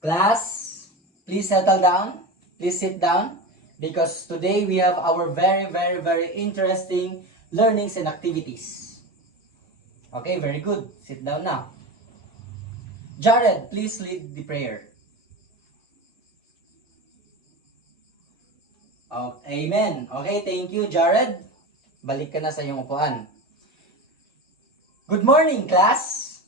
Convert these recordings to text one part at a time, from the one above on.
Class, please settle down. Please sit down. Because today we have our very interesting learnings and activities. Okay, very good. Sit down now. Jared, please lead the prayer. Oh, amen. Okay, thank you, Jared. Balik ka na sa iyong upuan. Good morning, class!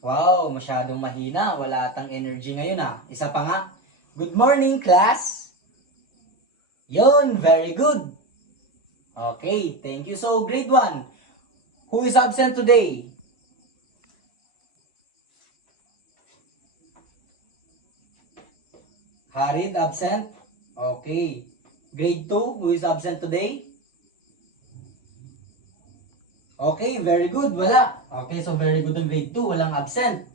Wow, masyadong mahina. Wala atang energy ngayon ah. Isa pa nga. Good morning, class! Yun, very good. Okay, thank you. So, grade 1. Who is absent today? Harid, absent? Okay. Grade 2, who is absent today? Okay, very good. Wala. Okay, so very good on grade 2. Walang absent.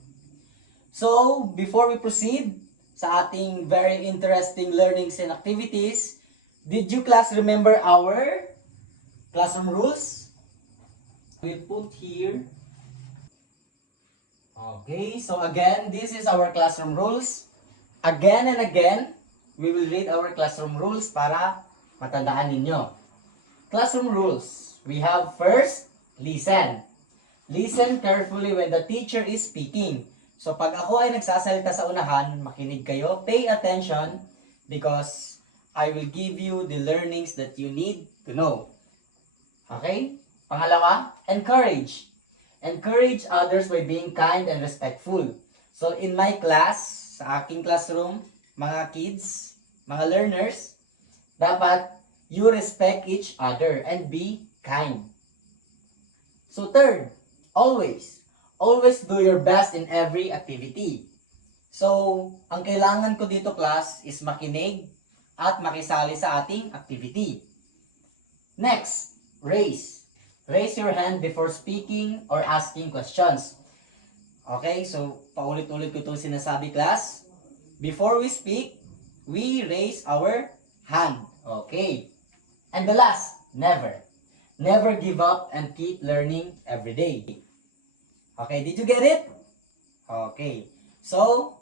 So, before we proceed sa ating very interesting learnings and activities, did you class remember our classroom rules? We put here. Okay, so again, this is our classroom rules. Again and again, we will read our classroom rules para matandaan ninyo. Classroom rules. We have first, listen. Listen carefully when the teacher is speaking. So pag ako ay nagsasalita sa unahan, makinig kayo, pay attention because I will give you the learnings that you need to know. Okay? Pangalawa, encourage. Encourage others by being kind and respectful. So in my class, sa aking classroom, mga kids, mga learners, dapat you respect each other and be kind. So third, always do your best in every activity. So, ang kailangan ko dito class is makinig at makisali sa ating activity. Next, raise. Raise your hand before speaking or asking questions. Okay, so paulit-ulit ko itong sinasabi class. Before we speak, we raise our hand. Okay. And the last, never. Never give up and keep learning every day. Okay, did you get it? Okay. So,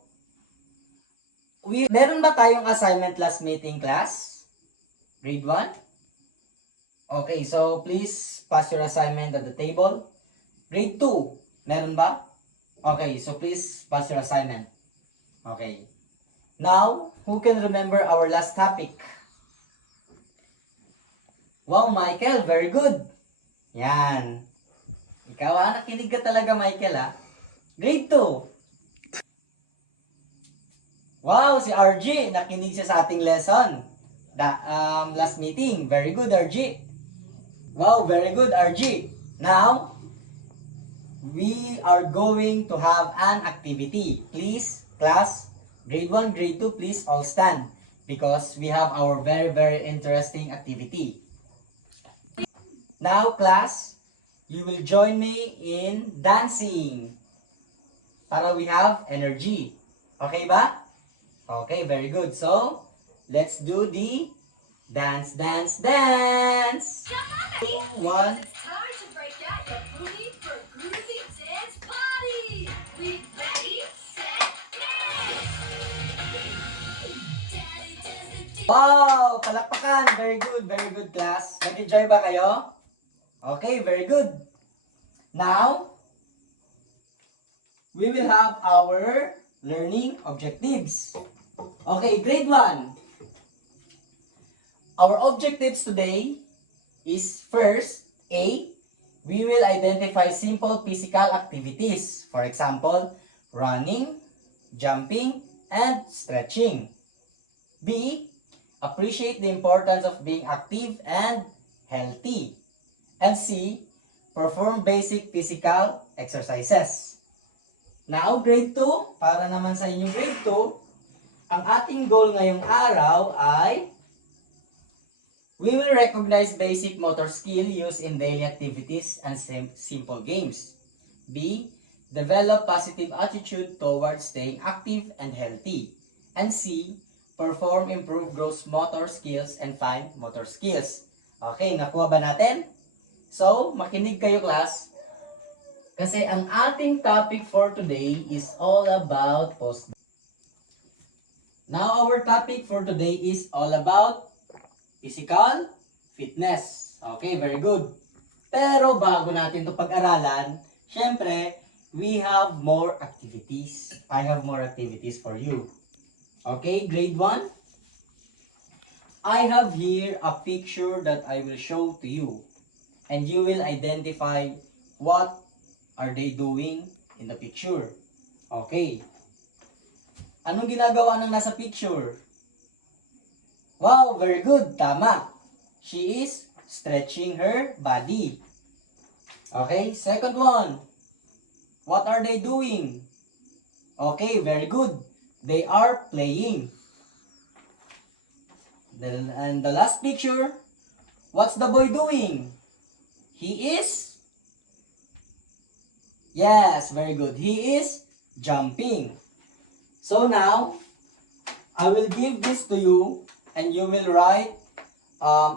meron ba tayong assignment last meeting class? Grade 1? Okay, so please pass your assignment at the table. Grade 2, meron ba? Okay, so please pass your assignment. Okay. Now, who can remember our last topic? Wow, Michael, very good. Yan. Ikaw nakinig ka talaga, Michael Grade 2. Wow, si RG, nakinig siya sa ating lesson. Last meeting. Very good, RG. Wow, very good, RG. Now, we are going to have an activity. Please, class, grade 1, grade 2, please all stand. Because we have our very interesting activity. Now, class, you will join me in dancing. Para we have energy. Okay ba? Okay, very good. So, let's do the dance. 2, 1. Wow! Palakpakan! Very good class. Nag-enjoy ba kayo? Okay, very good. Now, we will have our learning objectives. Okay, grade 1. Our objectives today is first, A, we will identify simple physical activities. For example, running, jumping, and stretching. B, appreciate the importance of being active and healthy. And C, perform basic physical exercises. Now, grade 2, para naman sa inyong grade 2, ang ating goal ngayong araw ay we will recognize basic motor skill used in daily activities and simple games. B, develop positive attitude towards staying active and healthy. And C, perform improved gross motor skills and fine motor skills. Okay, nakuha ba natin? So, makinig kayo class. Kasi ang ating topic for today is all about post. Now, our topic for today is all about physical fitness. Okay, very good. Pero bago natin ito pag-aralan, syempre, we have more activities. I have more activities for you. Okay, grade 1. I have here a picture that I will show to you. And you will identify what are they doing in the picture. Okay. Anong ginagawa ng nasa picture? Wow, very good. Tama. She is stretching her body. Okay, second one. What are they doing? Okay, very good. They are playing. And the last picture, what's the boy doing? He is, yes, very good. He is jumping. So now, I will give this to you and you will write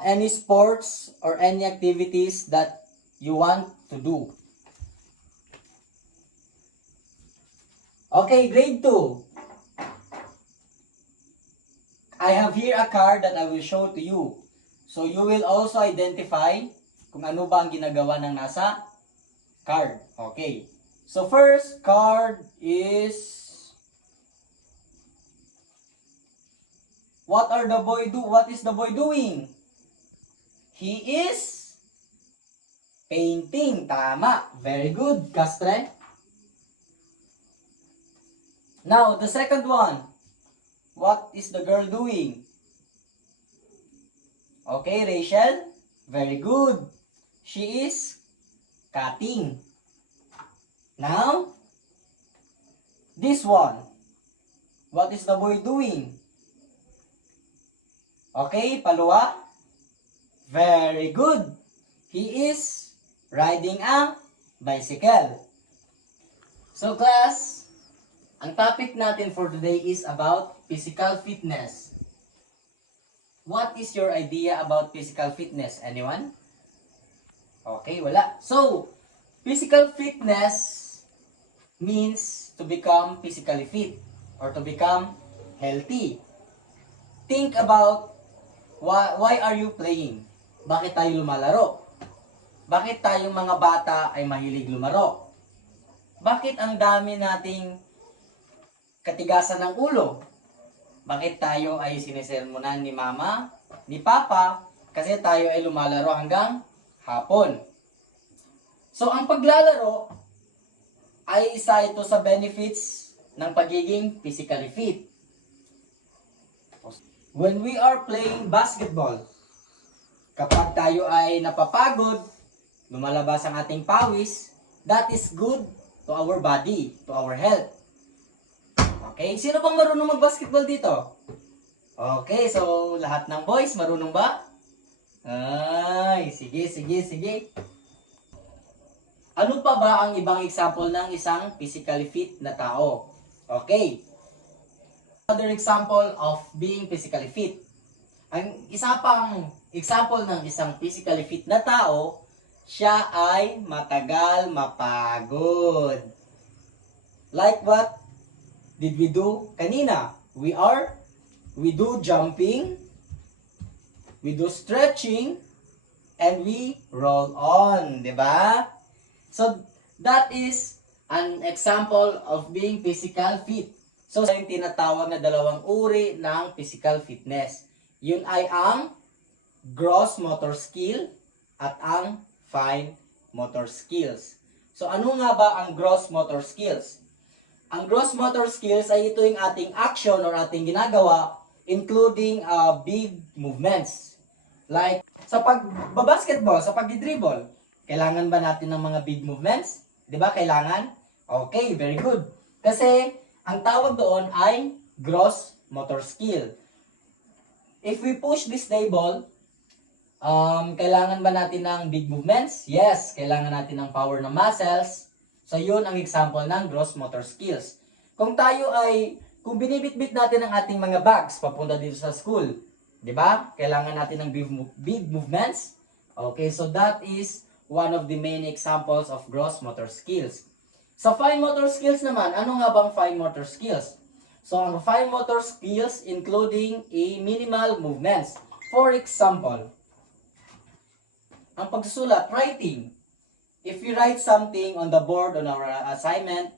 any sports or any activities that you want to do. Okay, grade 2. I have here a card that I will show to you. So you will also identify kung ano ba ang ginagawa ng nasa card. Okay. So first card is, what is the boy doing? He is painting. Tama. Very good, Castre. Now, the second one. What is the girl doing? Okay, Rachel. Very good. She is cutting. Now, this one. What is the boy doing? Okay, Palua. Very good. He is riding a bicycle. So class, ang topic natin for today is about physical fitness. What is your idea about physical fitness? Anyone? Okay, wala. So, physical fitness means to become physically fit or to become healthy. Think about why are you playing? Bakit tayo lumalaro? Bakit tayong mga bata ay mahilig lumaro? Bakit ang dami nating katigasan ng ulo? Bakit tayo ay sinisermonan ni mama, ni papa, kasi tayo ay lumalaro hanggang hapon? So, ang paglalaro ay isa ito sa benefits ng pagiging physically fit. When we are playing basketball, kapag tayo ay napapagod, lumalabas ang ating pawis, that is good to our body, to our health. Okay, sino bang marunong mag-basketball dito? Okay, so lahat ng boys marunong ba? Ay, sige. Ano pa ba ang ibang example ng isang physically fit na tao? Okay. Another example of being physically fit. Ang isa pang example ng isang physically fit na tao, siya ay matagal mapagod. Like what did we do kanina? We do jumping, we do stretching, and we roll on, di ba? So, that is an example of being physical fit. So, yung tinatawag na dalawang uri ng physical fitness. Yun ay ang gross motor skill at ang fine motor skills. So, ano nga ba ang gross motor skills? Ang gross motor skills ay ito yung ating action or ating ginagawa, including big movements. Like, sa pagbabasketball, sa pagdidribble, kailangan ba natin ng mga big movements? Di ba kailangan? Okay, very good. Kasi, ang tawag doon ay gross motor skill. If we push this table, kailangan ba natin ng big movements? Yes, kailangan natin ng power ng muscles. So, yun ang example ng gross motor skills. Kung binibitbit natin ang ating mga bags papunta dito sa school, di ba? Kailangan natin ng big movements. Okay, so that is one of the main examples of gross motor skills. Sa fine motor skills naman, ano nga bang fine motor skills? So, ang fine motor skills including a minimal movements. For example, ang pagsusulat, writing. If we write something on the board on our assignment,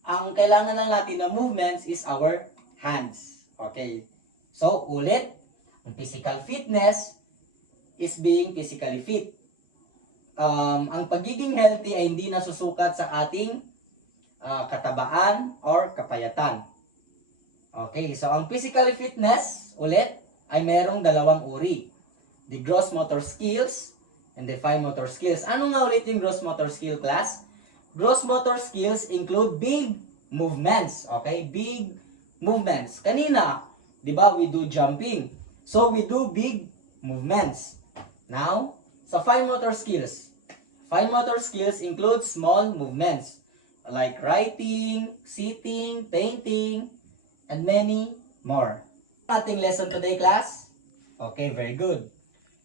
ang kailangan lang natin na movements is our hands. Okay. So, ulit, ang physical fitness is being physically fit. Ang pagiging healthy ay hindi nasusukat sa ating katabaan or kapayatan. Okay, so ang physical fitness, ulit, ay merong dalawang uri. The gross motor skills and the fine motor skills. Ano nga ulit yung gross motor skill, class? Gross motor skills include big movements. Okay, big movements. Kanina, di ba, we do jumping. So, we do big movements. Now, sa fine motor skills. Fine motor skills include small movements like writing, sitting, painting, and many more. Ating lesson today, class? Okay, very good.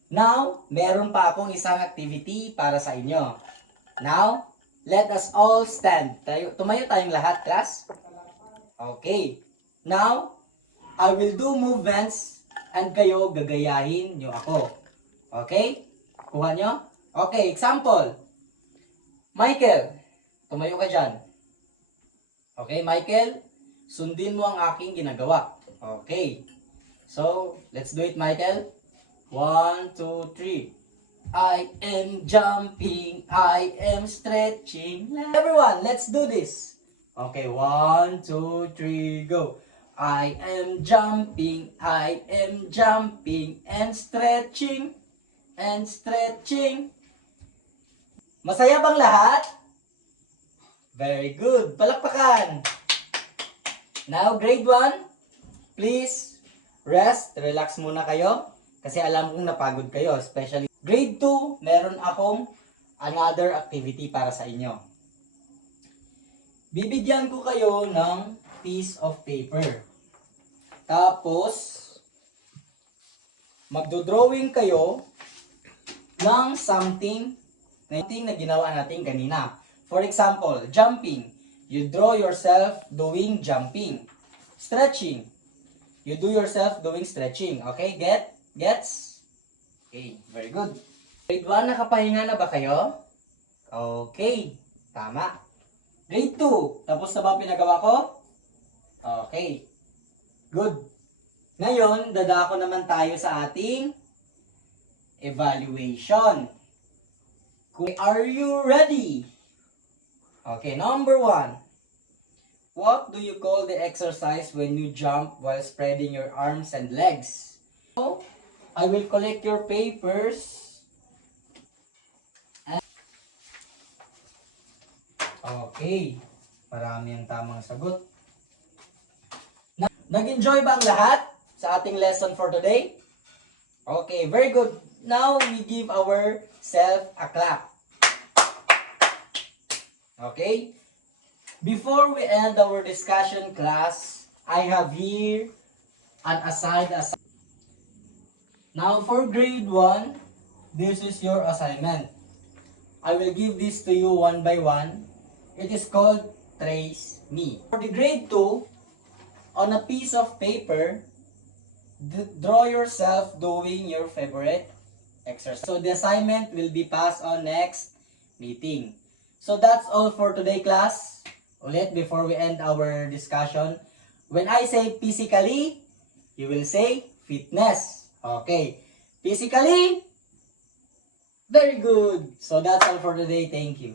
Now, meron pa akong isang activity para sa inyo. Now, let us all stand. Tumayo tayong lahat, class. Okay. Now, I will do movements and kayo gagayahin nyo ako. Okay? Kuha nyo? Okay, example. Michael, tumayo ka dyan. Okay, Michael, sundin mo ang aking ginagawa. Okay. So, let's do it, Michael. 1, 2, 3. I am jumping, I am stretching. Everyone, let's do this. Okay, 1, 2, 3, go. I am jumping and stretching and stretching. Masaya bang lahat? Very good. Palakpakan. Now, grade 1, please rest, relax muna kayo. Kasi alam kong napagod kayo, especially grade 2, meron akong another activity para sa inyo. Bibigyan ko kayo ng piece of paper. Tapos, magdodrawing kayo ng something na ginawa natin kanina. For example, jumping. You draw yourself doing jumping. Stretching. You do yourself doing stretching. Okay, gets? Okay, very good. Grade 1, nakapahinga na ba kayo? Okay, tama. Grade 2, tapos na ba ang pinagawa ko? Okay, good. Ngayon, dadako naman tayo sa ating evaluation. Are you ready? Okay, number 1. What do you call the exercise when you jump while spreading your arms and legs? So, I will collect your papers. Okay, marami ang tamang sagot. Nag-enjoy ba ang lahat sa ating lesson for today? Okay, very good. Now, we give ourselves a clap. Okay? Before we end our discussion, class, I have here an assignment. Now, for grade 1, this is your assignment. I will give this to you one by one. It is called Trace Me. For the grade 2, on a piece of paper, draw yourself doing your favorite exercise. So, the assignment will be passed on next meeting. So, that's all for today, class. Ulit, before we end our discussion, when I say physically, you will say fitness. Okay. Physically, very good. So, that's all for today. Thank you.